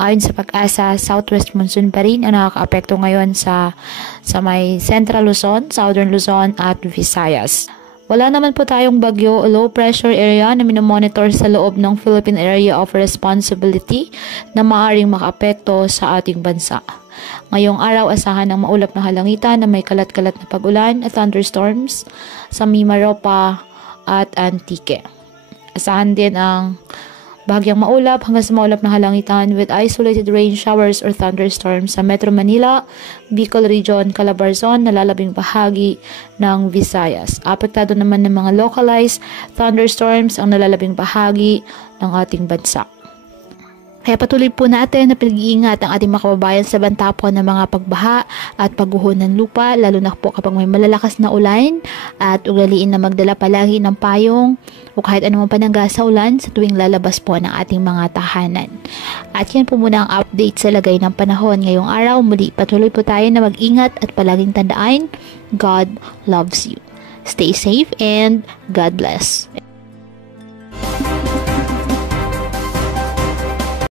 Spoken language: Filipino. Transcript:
Ayon sa Pag-asa, southwest monsoon pa rin ang nakakaapekto ngayon sa may Central Luzon, Southern Luzon at Visayas. Wala naman po tayong bagyo o low pressure area na minomonitor sa loob ng Philippine Area of Responsibility na maaaring makaapekto sa ating bansa. Ngayong araw, asahan ng maulap na halangitan na may kalat-kalat na pag-ulan at thunderstorms sa Mimaropa at Antique. Asahan din ang bahagyang maulap hanggang sa maulap na halangitan with isolated rain showers or thunderstorms sa Metro Manila, Bicol Region, Calabarzon, nalalabing bahagi ng Visayas. Apektado naman ng mga localized thunderstorms ang nalalabing bahagi ng ating bansa. Kaya patuloy po natin na pinag-iingat ang ating mga kababayan sa banta po ng mga pagbaha at pagguho ng lupa, lalo na po kapag may malalakas na ulan, at ugaliin na magdala palagi ng payong o kahit anumang panangga sa ulan sa tuwing lalabas po ng ating mga tahanan. At yan po muna ang update sa lagay ng panahon ngayong araw. Muli patuloy po tayo na mag-ingat at palaging tandaan, God loves you. Stay safe and God bless.